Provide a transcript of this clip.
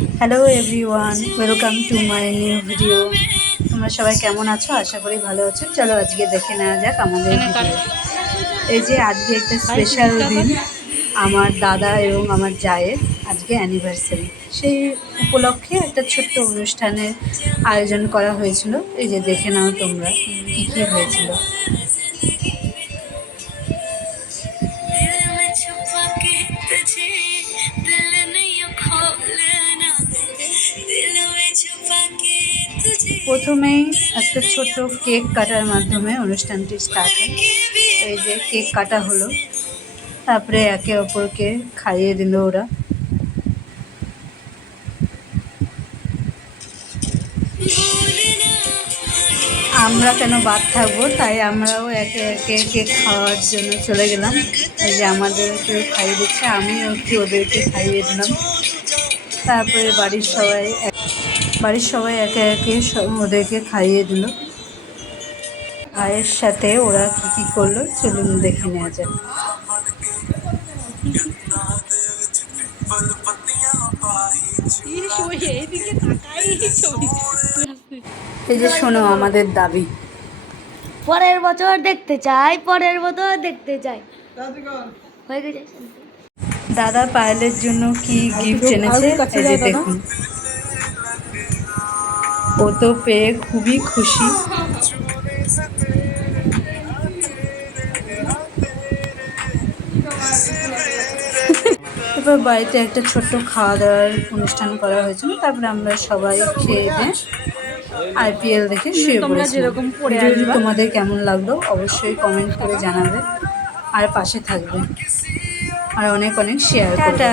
Hello everyone, welcome to my new video. তোমরা সবাই কেমন আছো? আশা করি ভালো আছো। চলো আজকে দেখে নেওয়া যাক আমাদের ভিডিও। এই যে আজকে একটা স্পেশাল দিন, আমার দাদা এবং আমার জায়ের আজকে অ্যানিভার্সারি। সেই উপলক্ষে একটা ছোট্ট অনুষ্ঠানের আয়োজন করা হয়েছিল। এই যে দেখে নাও তোমরা কী কী হয়েছিল। প্রথমেই একটা ছোট কেক কাটার মাধ্যমে অনুষ্ঠানটি স্টার্ট হয়। এই যে কেক কাটা হলো, তারপরে একে অপরকে খাইয়ে দিল ওরা। আমরা কেন বাদ থাকবো, তাই আমরাও একে একে কেক খাওয়ার জন্য চলে গেলাম। এই যে আমাদেরকে খাইয়ে দিচ্ছে, আমিও একটু ওদেরকে খাইয়ে দিলাম। তারপরে বাড়ির সবাই একে একে ওদেরকে খাইয়ে দিল। ভাইয়ের সাথে ওরা কী কী করলো চলুন দেখে নেওয়া যাক। এই যে শোনো আমাদের দাবি, পরের বছর দেখতে চাই, পরের বছর দেখতে চাই। হয়ে গেছে। দাদা পায়েলের জন্য কি গিফট এনেছে এই যে দেখুন। ও তো পেয়ে খুবই খুশি। তারপর বাড়িতে একটা ছোট্ট খাওয়া দাওয়ার অনুষ্ঠান করা হয়েছিল। তারপরে আমরা সবাই খেয়ে দিয়ে আইপিএল দেখে শুয়ে পড়েছিলাম। ভিডিওটি তোমাদের কেমন লাগলো অবশ্যই কমেন্ট করে জানাবে, আর পাশে থাকবে, আর অনেক অনেক শেয়ার করবে। টাটা।